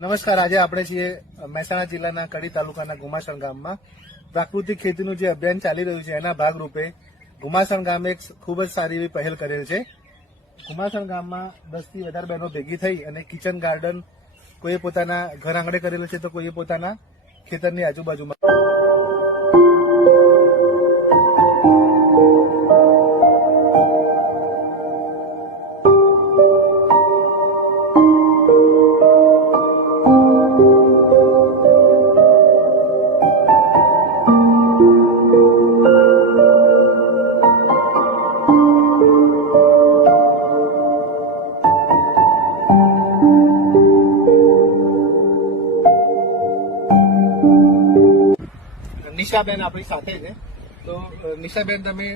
નમસ્કાર, આજે આપણે છીએ મહેસાણા જિલ્લાના કડી તાલુકાના ગુમાસણ ગામમાં. પ્રાકૃતિક ખેતીનું જે અભિયાન ચાલી રહ્યું છે, એના ભાગરૂપે ગુમાસણ ગામે એક ખૂબ જ સારી એવી પહેલ કરેલ છે. ગુમાસણ ગામમાં દસથી વધારે બહેનો ભેગી થઈ અને કિચન ગાર્ડન કોઈએ પોતાના ઘર આંગણે કરેલું છે, તો કોઈએ પોતાના ખેતરની આજુબાજુમાં. નિશાબેન આપણી સાથે છે. તો નિશાબેન તમે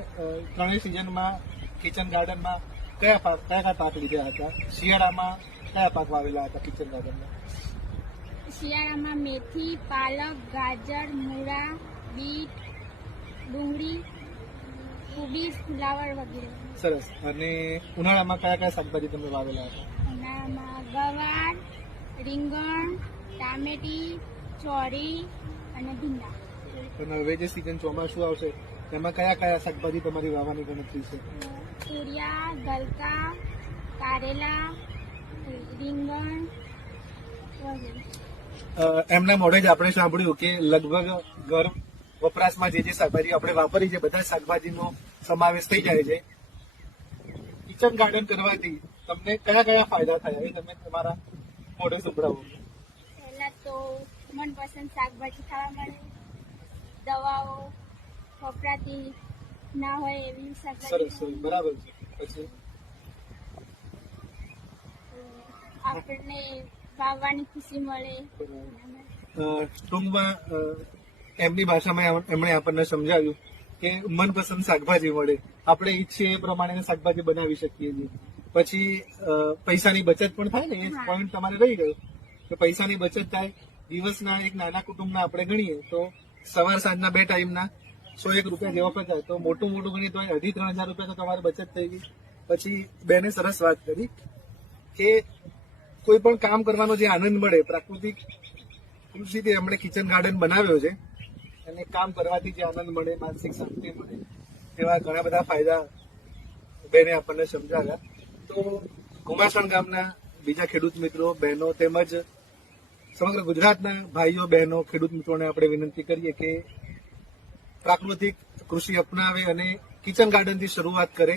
ત્રણેય સિઝનમાં કિચન ગાર્ડનમાં કયા પાક કયા કયા પાક લીધા હતા? શિયાળામાં કયા પાક વાવેલા હતા કિચન ગાર્ડનમાં શિયાળામાં મેથી પાલક ગાજર મૂળા બીટ ડુંગળી કોબીજ ફુલાવર વગેરે. સરસ. અને ઉનાળામાં કયા કયા શાકભાજી તમે વાવેલા હતા? ઉનાળામાં ગવાર રીંગણ ટામેટી ચોરી અને ભીંડા. અને હવે જે સિઝન ચોમાસું આવશે તેમાં કયા કયા શાકભાજી તમારી વાવવાની ગણતરી છે? તુરિયા ગલકા કારેલા રીંગણ એમના મોઢે જ આપણે સાંભળ્યું કે લગભગ ઘર વપરાશમાં જે જે શાકભાજી આપણે વાપરી છે બધા શાકભાજીનો સમાવેશ થઈ જાય છે. કિચન ગાર્ડન કરવાથી તમને કયા કયા ફાયદા થયા એ તમે તમારા મોઢે સંભળાવો. પહેલા તો મનપસંદ શાકભાજી ખાવા મળે. દવાઓ વપરાતી ના હોય એવી સરસ બરાબર છે. પછી? આપણને વાવવાની ખુશી મળે. ટૂંકમાં એમની ભાષામાં એમણે આપણને સમજાવ્યું કે મનપસંદ શાકભાજી મળે. આપણે ઈચ્છીએ એ પ્રમાણે શાકભાજી બનાવી શકીએ છીએ. પછી પૈસાની બચત પણ થાય ને એ. પોઈન્ટ તમારે રહી ગયો. કે પૈસાની બચત થાય. દિવસના એક નાના કુટુંબના આપણે ગણીએ તો સવાર સાંજના બે ટાઈમના, સો એક રૂપિયા જેવા થાય. તો મોટું મોટું ગણી તો અઢી ત્રણ હજાર રૂપિયા તો તમારી બચત થઈ ગઈ. પછી બેને સરસ વાત કરી કે કોઈ પણ કામ કરવાનો જે આનંદ મળે, પ્રાકૃતિક કૃષિથી એમણે કિચન ગાર્ડન બનાવ્યો છે, અને કામ કરવાથી જે આનંદ મળે, માનસિક શાંતિ મળે, એવા ઘણા બધા ફાયદા બેને આપણને સમજાવ્યા. તો ઘુમાસણ ગામના બીજા ખેડૂત મિત્રો, બહેનો તેમજ સમગ્ર ગુજરાતના ભાઈઓ, બહેનો, ખેડૂત મિત્રોને આપણે વિનંતી કરીએ કે પ્રાકૃતિક કૃષિ અપનાવે અને કિચન ગાર્ડનથી શરૂઆત કરે.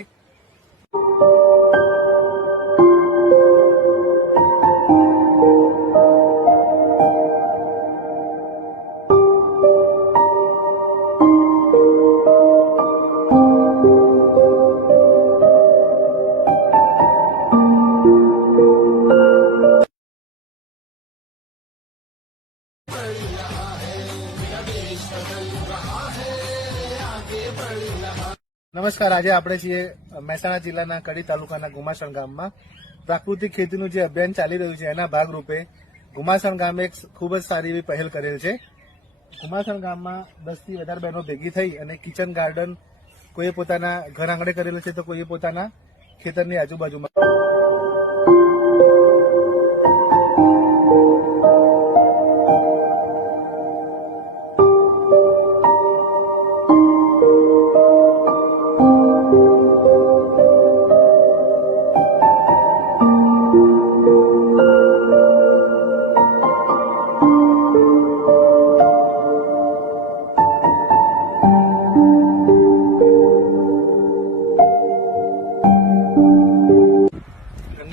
નમસ્કાર, આજે આપણે છીએ મહેસાણા જિલ્લાના કડી તાલુકાના ગુમાસણ ગામમાં. પ્રાકૃતિક ખેતીનું જે અભિયાન ચાલી રહ્યું છે, એના ભાગરૂપે ગુમાસણ ગામે એક ખૂબ જ સારી એવી પહેલ કરેલ છે. ગુમાસણ ગામમાં દસથી વધારે બહેનો ભેગી થઈ અને કિચન ગાર્ડન કોઈએ પોતાના ઘર આંગણે કરેલું છે, તો કોઈએ પોતાના ખેતરની આજુબાજુમાં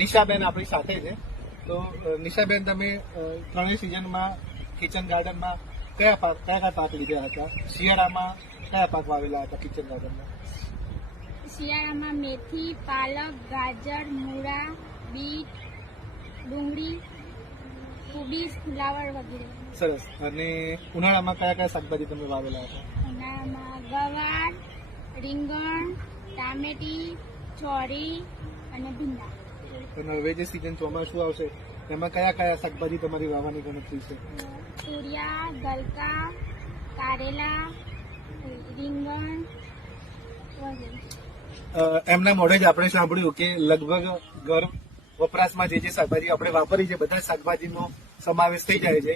નિશાબેન આપણી સાથે છે. તો નિશાબેન તમે ત્રણેય સિઝનમાં કિચન ગાર્ડનમાં કયા પાક કયા કયા પાક લીધા હતા? શિયાળામાં કયા પાક વાવેલા હતા કિચન ગાર્ડનમાં શિયાળામાં મેથી પાલક ગાજર મૂળા બીટ ડુંગળી કોબીજ ફુલાવર વગેરે. સરસ. અને ઉનાળામાં કયા કયા શાકભાજી તમે વાવેલા હતા? ઉનાળામાં ગવાર રીંગણ ટામેટી ચોરી અને ભીંડા. અને હવે જે સિઝન ચોમાસું આવશે એમાં કયા કયા શાકભાજી તમારી વાવવાની ગણતરી છે? તુરિયા ગલકા કારેલા રીંગણ એમના મોઢે જ આપણે સાંભળ્યું કે લગભગ ઘર વપરાશમાં જે જે શાકભાજી આપણે વાપરી છે બધા શાકભાજીનો સમાવેશ થઈ જાય છે.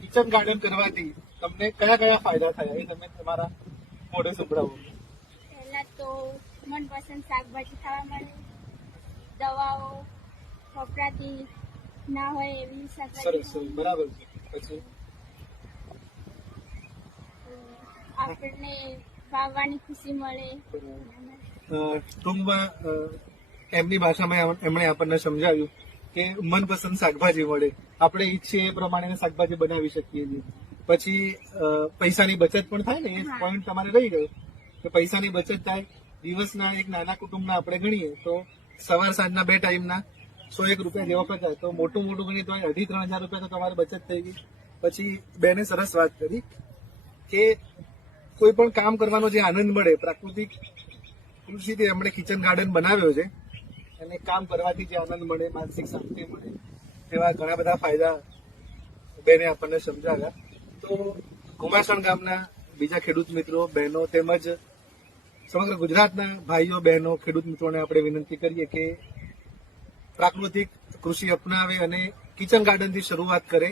કિચન ગાર્ડન કરવાથી તમને કયા કયા ફાયદા થયા એ તમે તમારા મોઢે સંભળાવો. પહેલા તો મનપસંદ શાકભાજી ખાવા મળે દવાઓ વપરાતી ના હોય એવી સરસ બરાબર છે. પછી? આપણને વાવવાની ખુશી મળે. ટૂંકમાં એમની ભાષામાં એમણે આપણને સમજાવ્યું કે મનપસંદ શાકભાજી મળે. આપણે ઈચ્છીએ એ પ્રમાણે શાકભાજી બનાવી શકીએ છીએ. પછી પૈસાની બચત પણ થાય ને? એ પોઈન્ટ તમારે રહી ગયો. કે પૈસાની બચત થાય. દિવસના એક નાના કુટુંબના આપણે ગણીએ તો સવાર સાંજના બે ટાઈમના સો એક રૂપિયા જેવો ખર્ચાય તો મોટું મોટું ગણિત હોય અઢી ત્રણ હજાર રૂપિયા તો તમારી બચત થઈ ગઈ. પછી બેને સરસ વાત કરી કે કોઈ પણ કામ કરવાનો જે આનંદ મળે, પ્રાકૃતિક કૃષિથી એમણે કિચન ગાર્ડન બનાવ્યો છે. અને કામ કરવાથી જે આનંદ મળે, માનસિક શાંતિ મળે, તેવા ઘણા બધા ફાયદા બેને આપણને સમજાવ્યા. તો કુમારસણ ગામના બીજા ખેડૂત મિત્રો, બહેનો તેમજ સમગ્ર ગુજરાતના ભાઈઓ, બહેનો, ખેડૂત મિત્રોને આપણે વિનંતી કરીએ કે પ્રાકૃતિક કૃષિ અપનાવે અને કિચન ગાર્ડનથી શરૂઆત કરે.